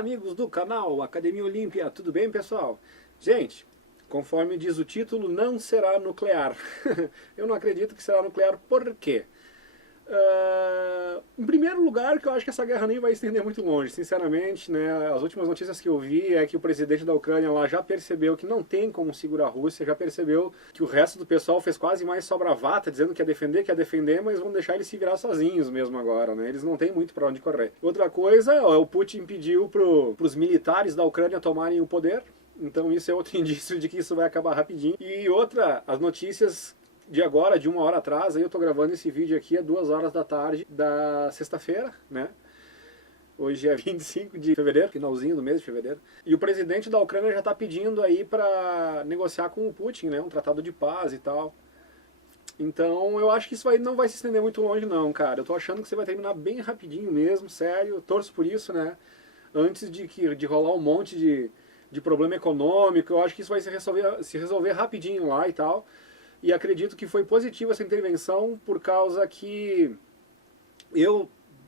amigos do canal Academia Olímpia, tudo bem, pessoal? Gente, conforme diz o título, não será nuclear. Eu não acredito que será nuclear, por quê? Em primeiro lugar, que eu acho que essa guerra nem vai estender muito longe, sinceramente, né? As últimas notícias que eu vi é que o presidente da Ucrânia lá já percebeu que não tem como segurar a Rússia, já percebeu que o resto do pessoal fez quase mais só bravata, dizendo que quer defender, mas vão deixar eles se virar sozinhos mesmo agora, né? Eles não têm muito para onde correr. Outra coisa, o Putin pediu pros militares da Ucrânia tomarem o poder, então isso é outro indício de que isso vai acabar rapidinho. E outra, as notícias de agora, de 1 hora atrás, aí eu tô gravando esse vídeo aqui às 2 horas da tarde da sexta-feira, né? Hoje é 25 de fevereiro, finalzinho do mês de fevereiro. E o presidente da Ucrânia já tá pedindo aí para negociar com o Putin, né? Um tratado de paz e tal. Então eu acho que isso aí não vai se estender muito longe não, cara. Eu tô achando que você vai terminar bem rapidinho mesmo, sério. Torço por isso, né? Antes de rolar um monte de problema econômico, eu acho que isso vai se resolver rapidinho lá e tal. E acredito que foi positiva essa intervenção por causa que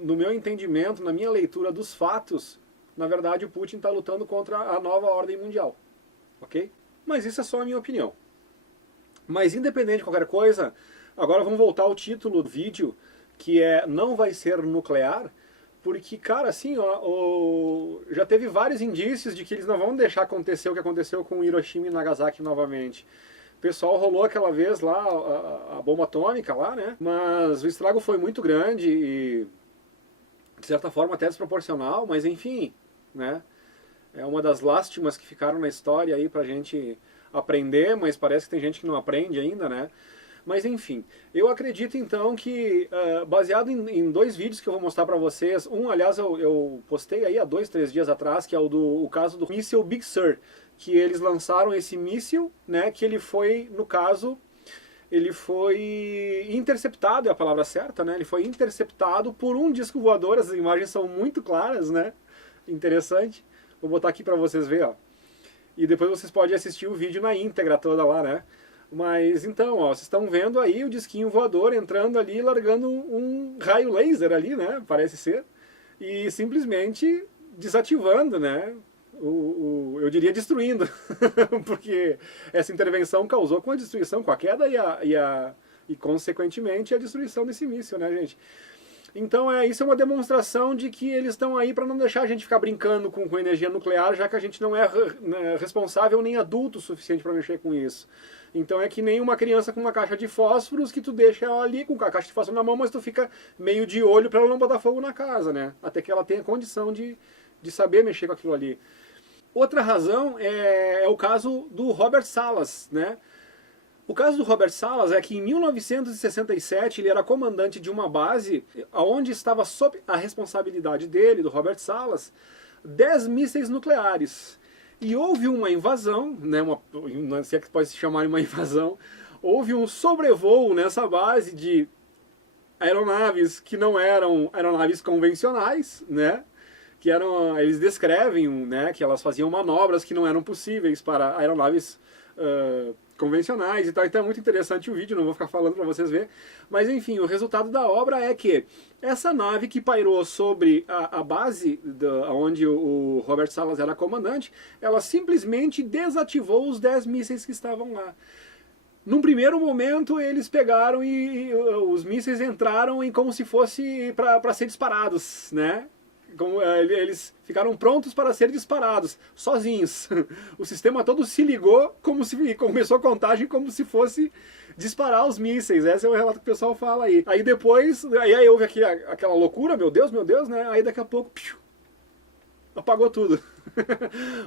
no meu entendimento, na minha leitura dos fatos, na verdade o Putin está lutando contra a nova ordem mundial, ok? Mas isso é só a minha opinião. Mas independente de qualquer coisa, agora vamos voltar ao título do vídeo, que é Não Vai Ser Nuclear, porque, cara, assim, ó, já teve vários indícios de que eles não vão deixar acontecer o que aconteceu com Hiroshima e Nagasaki novamente. O pessoal rolou aquela vez lá a bomba atômica lá, né? Mas o estrago foi muito grande e, de certa forma, até desproporcional, mas enfim, né? É uma das lástimas que ficaram na história aí pra gente aprender, mas parece que tem gente que não aprende ainda, né? Mas enfim, eu acredito então que, baseado em 2 vídeos que eu vou mostrar pra vocês, aliás, eu postei aí há 2, 3 dias atrás, que é o caso do míssil Big Sur, que eles lançaram esse míssil, né, que ele foi, no caso, ele foi interceptado, é a palavra certa, né, ele foi interceptado por um disco voador, as imagens são muito claras, né, interessante, vou botar aqui pra vocês verem, ó, e depois vocês podem assistir o vídeo na íntegra toda lá, né. Mas então, ó, vocês estão vendo aí o disquinho voador entrando ali, largando um raio laser ali, né, parece ser, e simplesmente desativando, né, eu diria destruindo, porque essa intervenção causou com a destruição, com a queda e consequentemente a destruição desse míssil, né, gente? Então isso é uma demonstração de que eles estão aí para não deixar a gente ficar brincando com energia nuclear, já que a gente não é responsável nem adulto o suficiente para mexer com isso. Então é que nem uma criança com uma caixa de fósforos que tu deixa ela ali com a caixa de fósforo na mão, mas tu fica meio de olho para ela não botar fogo na casa, né? Até que ela tenha condição de saber mexer com aquilo ali. Outra razão é o caso do Robert Salas, né? O caso do Robert Salas é que em 1967 ele era comandante de uma base onde estava sob a responsabilidade dele, do Robert Salas, 10 mísseis nucleares. E houve uma invasão, né, não sei se pode se chamar uma invasão, houve um sobrevoo nessa base de aeronaves que não eram aeronaves convencionais, né? Que eles descrevem, né, que elas faziam manobras que não eram possíveis para aeronaves convencionais e tal. Então é muito interessante o vídeo, não vou ficar falando para vocês verem. Mas enfim, o resultado da obra é que essa nave que pairou sobre a base onde o Robert Salas era comandante, ela simplesmente desativou os 10 mísseis que estavam lá. Num primeiro momento eles pegaram e os mísseis entraram em como se fosse para ser disparados, né? Eles ficaram prontos para ser disparados, sozinhos. O sistema todo se ligou e começou a contagem como se fosse disparar os mísseis. Esse é o relato que o pessoal fala aí. Aí depois, aí houve aquela loucura, meu Deus, né? Aí daqui a pouco, apagou tudo.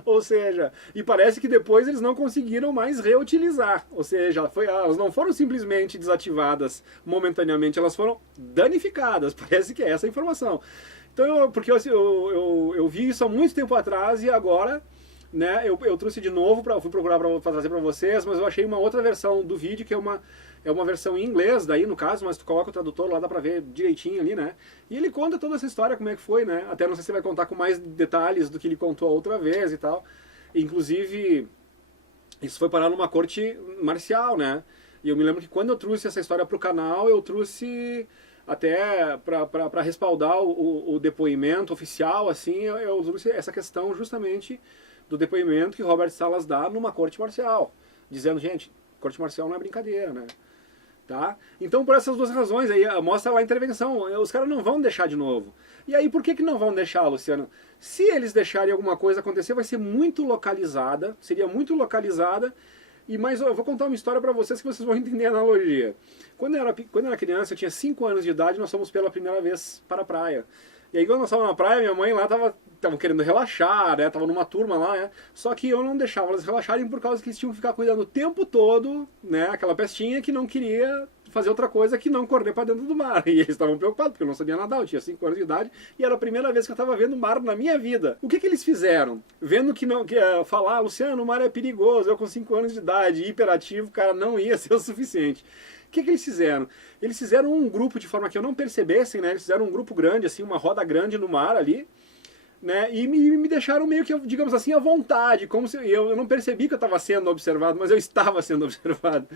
Ou seja, e parece que depois eles não conseguiram mais reutilizar. Ou seja, elas não foram simplesmente desativadas momentaneamente, elas foram danificadas. Parece que é essa a informação. Então, porque eu vi isso há muito tempo atrás e agora, né, eu trouxe de novo, fui procurar para trazer para vocês, mas eu achei uma outra versão do vídeo, que é uma versão em inglês, daí no caso, mas tu coloca o tradutor lá, dá pra ver direitinho ali, né? E ele conta toda essa história, como é que foi, né? Até não sei se ele vai contar com mais detalhes do que ele contou a outra vez e tal. Inclusive, isso foi parar numa corte marcial, né? E eu me lembro que quando eu trouxe essa história pro canal, eu trouxe até para respaldar o depoimento oficial, assim, eu trouxe essa questão justamente do depoimento que Robert Salas dá numa corte marcial, dizendo, gente, corte marcial não é brincadeira, né? Tá? Então, por essas duas razões, aí mostra lá a intervenção, os caras não vão deixar de novo. E aí, por que não vão deixar, Luciano? Se eles deixarem alguma coisa acontecer, vai ser muito localizada, seria muito localizada, mas eu vou contar uma história para vocês que vocês vão entender a analogia. Quando eu era criança, eu tinha 5 anos de idade, nós fomos pela primeira vez para a praia. E aí quando nós estávamos na praia, minha mãe lá tava querendo relaxar, né? Tava numa turma lá, né? Só que eu não deixava elas relaxarem por causa que eles tinham que ficar cuidando o tempo todo, né? Aquela pestinha que não queria fazer outra coisa que não correr para dentro do mar. E eles estavam preocupados, porque eu não sabia nadar, eu tinha 5 anos de idade, e era a primeira vez que eu estava vendo o mar na minha vida. O que eles fizeram? Vendo que não, falar, Luciano, o mar é perigoso, eu com 5 anos de idade, hiperativo, cara, não ia ser o suficiente. O que eles fizeram? Eles fizeram um grupo de forma que eu não percebessem, né? Eles fizeram um grupo grande, assim, uma roda grande no mar ali, né? E me deixaram meio que, digamos assim, à vontade, como se eu não percebi que eu estava sendo observado, mas eu estava sendo observado.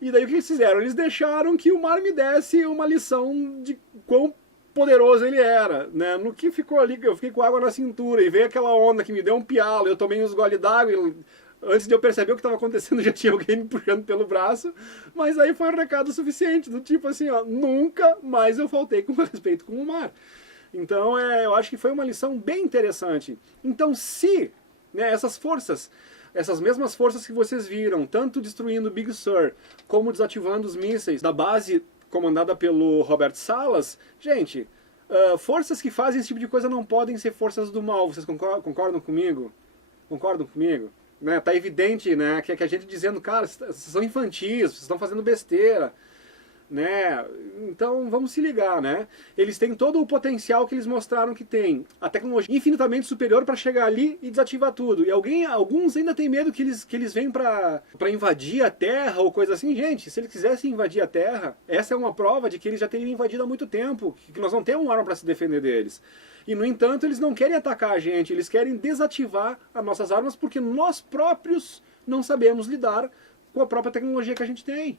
E daí o que eles fizeram? Eles deixaram que o mar me desse uma lição de quão poderoso ele era, né? No que ficou ali, eu fiquei com água na cintura e veio aquela onda que me deu um pialo, eu tomei uns gole d'água e antes de eu perceber o que estava acontecendo, já tinha alguém me puxando pelo braço, mas aí foi um recado suficiente, do tipo assim, ó, nunca mais eu faltei com respeito com o mar. Então, eu acho que foi uma lição bem interessante. Então, se, né, essas mesmas forças que vocês viram, tanto destruindo Big Sur, como desativando os mísseis da base comandada pelo Robert Salas, gente, forças que fazem esse tipo de coisa não podem ser forças do mal. Vocês concordam comigo? Concordam comigo? Né, tá evidente, né, que a gente dizendo, cara, vocês são infantis, vocês estão fazendo besteira, né? Então vamos se ligar, né? Eles têm todo o potencial que eles mostraram que tem, a tecnologia infinitamente superior para chegar ali e desativar tudo. E alguns ainda têm medo que eles vêm para invadir a Terra ou coisa assim. Gente, se eles quisessem invadir a Terra, essa é uma prova de que eles já teriam invadido há muito tempo, que nós não temos uma arma para se defender deles. E, no entanto, eles não querem atacar a gente, eles querem desativar as nossas armas porque nós próprios não sabemos lidar com a própria tecnologia que a gente tem.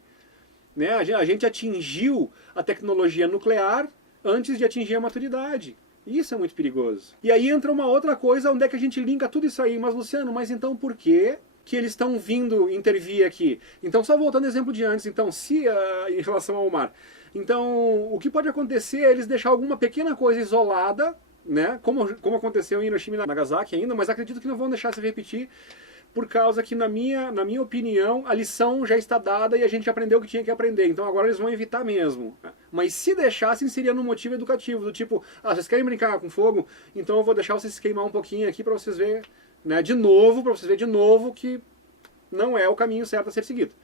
Né? A gente atingiu a tecnologia nuclear antes de atingir a maturidade. Isso é muito perigoso. E aí entra uma outra coisa, onde é que a gente linka tudo isso aí. Mas, Luciano, mas então por que eles estão vindo intervir aqui? Então, só voltando ao exemplo de antes, então, se em relação ao mar. Então, o que pode acontecer é eles deixar alguma pequena coisa isolada, né? Como aconteceu em Hiroshima e Nagasaki ainda, mas acredito que não vão deixar se repetir, por causa que, na minha opinião, a lição já está dada e a gente aprendeu o que tinha que aprender. Então agora eles vão evitar mesmo. Mas se deixassem, seria num motivo educativo, do tipo, vocês querem brincar com fogo? Então eu vou deixar vocês se queimar um pouquinho aqui para vocês verem, né, de novo, que não é o caminho certo a ser seguido.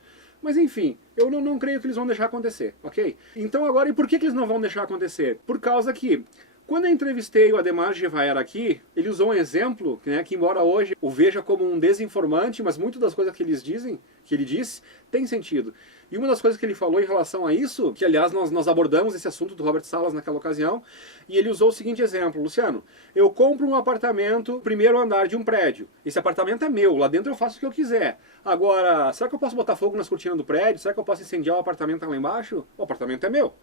Mas enfim, eu não creio que eles vão deixar acontecer, ok? Então agora, e por que eles não vão deixar acontecer? Por causa que, quando eu entrevistei o Ademar Gevaer aqui, ele usou um exemplo, né, que embora hoje o veja como um desinformante, mas muitas das coisas que ele disse, tem sentido. E uma das coisas que ele falou em relação a isso, que aliás nós abordamos esse assunto do Robert Salas naquela ocasião, e ele usou o seguinte exemplo: Luciano, eu compro um apartamento, primeiro andar de um prédio. Esse apartamento é meu, lá dentro eu faço o que eu quiser. Agora, será que eu posso botar fogo nas cortinas do prédio? Será que eu posso incendiar o apartamento lá embaixo? O apartamento é meu.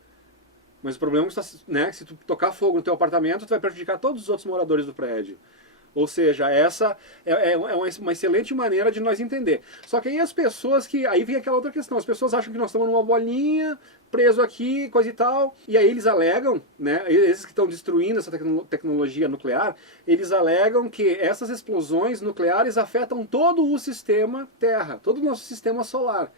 Mas o problema é que, né, que se tu tocar fogo no teu apartamento, tu vai prejudicar todos os outros moradores do prédio. Ou seja, essa é uma excelente maneira de nós entender. Só que aí as pessoas que... Aí vem aquela outra questão. As pessoas acham que nós estamos numa bolinha, preso aqui, coisa e tal. E aí eles alegam, né, esses que estão destruindo essa tecnologia nuclear, eles alegam que essas explosões nucleares afetam todo o sistema Terra, todo o nosso sistema solar.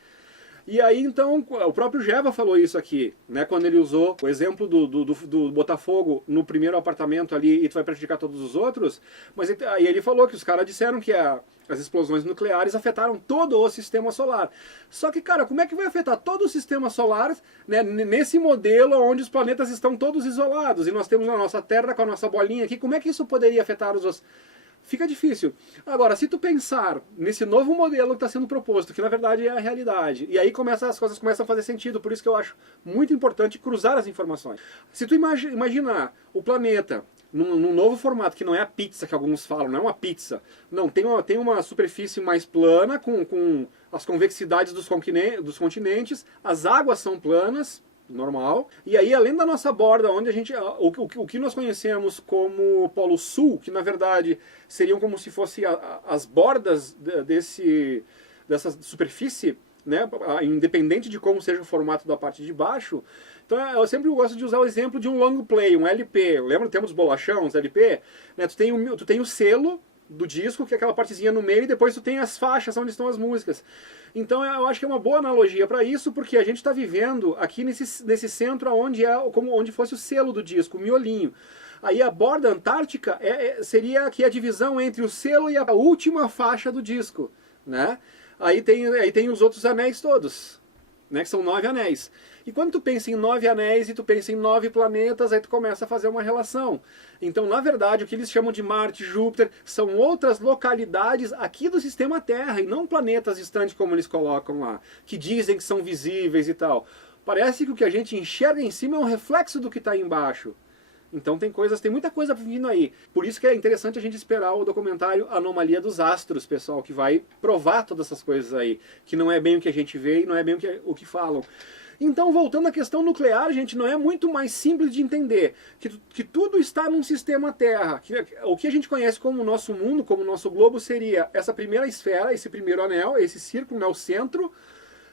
E aí, então, o próprio Geva falou isso aqui, né, quando ele usou o exemplo do Botafogo no primeiro apartamento ali e tu vai prejudicar todos os outros, mas aí ele falou que os caras disseram que as explosões nucleares afetaram todo o sistema solar. Só que, cara, como é que vai afetar todo o sistema solar, né, nesse modelo onde os planetas estão todos isolados e nós temos a nossa Terra com a nossa bolinha aqui? Como é que isso poderia afetar os outros? Fica difícil. Agora, se tu pensar nesse novo modelo que está sendo proposto, que na verdade é a realidade, e aí as coisas começam a fazer sentido, por isso que eu acho muito importante cruzar as informações. Se tu imaginar o planeta num novo formato, que não é a pizza que alguns falam, não é uma pizza, não, tem uma superfície mais plana, com as convexidades dos continentes, as águas são planas, normal. E aí, além da nossa borda, onde a gente, o que nós conhecemos como Polo Sul, que na verdade seriam como se fossem as bordas dessa superfície, né, independente de como seja o formato da parte de baixo. Então eu sempre gosto de usar o exemplo de um long play, um LP. Lembra, temos bolachão, os LP? Né, tu tem o selo do disco, que é aquela partezinha no meio, e depois tu tem as faixas onde estão as músicas. Então eu acho que é uma boa analogia para isso, porque a gente está vivendo aqui nesse centro onde onde fosse o selo do disco, o miolinho. Aí a borda antártica seria aqui a divisão entre o selo e a última faixa do disco, né? Aí tem os outros anéis todos, né, que são 9 anéis. E quando tu pensa em 9 anéis e tu pensa em 9 planetas, aí tu começa a fazer uma relação. Então, na verdade, o que eles chamam de Marte, Júpiter, são outras localidades aqui do sistema Terra, e não planetas distantes como eles colocam lá, que dizem que são visíveis e tal. Parece que o que a gente enxerga em cima é um reflexo do que está embaixo. Então tem muita coisa vindo aí. Por isso que é interessante a gente esperar o documentário Anomalia dos Astros, pessoal, que vai provar todas essas coisas aí. Que não é bem o que a gente vê e não é bem o que falam. Então, voltando à questão nuclear, gente, não é muito mais simples de entender que tudo está num sistema Terra. O que a gente conhece como o nosso mundo, como o nosso globo, seria essa primeira esfera, esse primeiro anel, esse círculo, né, o centro,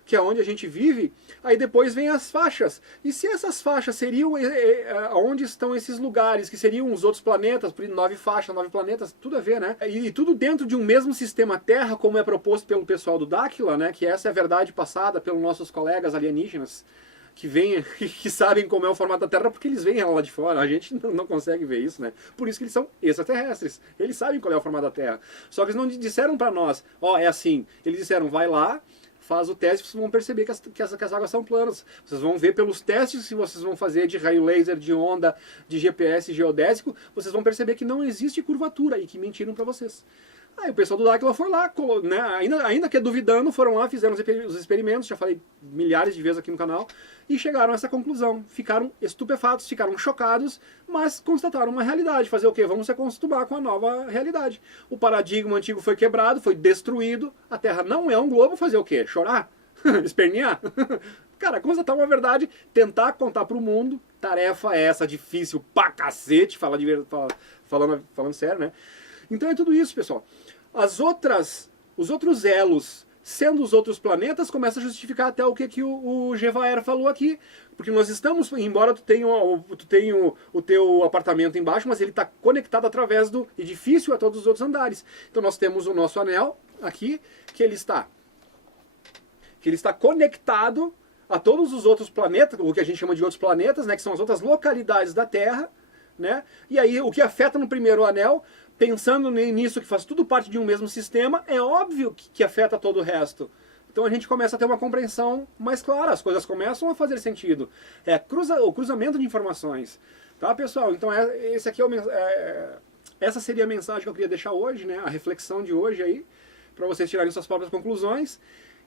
que é onde a gente vive. Aí depois vem as faixas. E se essas faixas seriam onde estão esses lugares, que seriam os outros planetas, por 9 faixas, 9 planetas, tudo a ver, né? E tudo dentro de um mesmo sistema Terra, como é proposto pelo pessoal do Dáquila, né? Que essa é a verdade passada pelos nossos colegas alienígenas, que vêm, que sabem como é o formato da Terra, porque eles veem ela lá de fora. A gente não consegue ver isso, né? Por isso que eles são extraterrestres. Eles sabem qual é o formato da Terra. Só que eles não disseram para nós, ó, é assim. Eles disseram, vai lá, faz o teste, vocês vão perceber que as águas são planas. Vocês vão ver pelos testes que vocês vão fazer de raio laser, de onda, de GPS geodésico, vocês vão perceber que não existe curvatura e que mentiram para vocês. Aí o pessoal do Dáquila foi lá, né, ainda que duvidando, foram lá, fizeram os experimentos, já falei milhares de vezes aqui no canal, e chegaram a essa conclusão. Ficaram estupefatos, ficaram chocados, mas constataram uma realidade. Fazer o quê? Vamos se acostumar com a nova realidade. O paradigma antigo foi quebrado, foi destruído, a Terra não é um globo, fazer o quê? Chorar? Espernear? Cara, constatar uma verdade, tentar contar pro mundo, tarefa essa, difícil pra cacete, falando sério, né? Então é tudo isso, pessoal. Os outros elos, sendo os outros planetas, começa a justificar até o que o Gevaer falou aqui. Porque nós estamos, embora tu tenha o teu apartamento embaixo, mas ele está conectado através do edifício a todos os outros andares. Então nós temos o nosso anel aqui, que ele está conectado a todos os outros planetas, o que a gente chama de outros planetas, né, que são as outras localidades da Terra, né? E aí o que afeta no primeiro anel, pensando nisso que faz tudo parte de um mesmo sistema, é óbvio que afeta todo o resto. Então a gente começa a ter uma compreensão mais clara, as coisas começam a fazer sentido. O cruzamento de informações. Tá, pessoal? Então essa seria a mensagem que eu queria deixar hoje, né? A reflexão de hoje aí, para vocês tirarem suas próprias conclusões.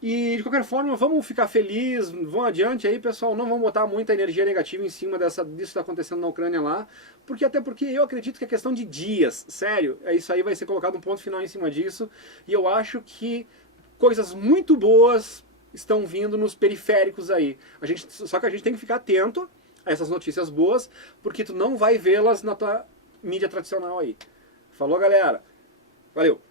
E de qualquer forma, vamos ficar felizes, vão adiante aí, pessoal, não vamos botar muita energia negativa em cima disso que está acontecendo na Ucrânia lá, até porque eu acredito que é questão de dias, sério, isso aí vai ser colocado um ponto final em cima disso, e eu acho que coisas muito boas estão vindo nos periféricos aí. Só que a gente tem que ficar atento a essas notícias boas, porque tu não vai vê-las na tua mídia tradicional aí. Falou, galera? Valeu!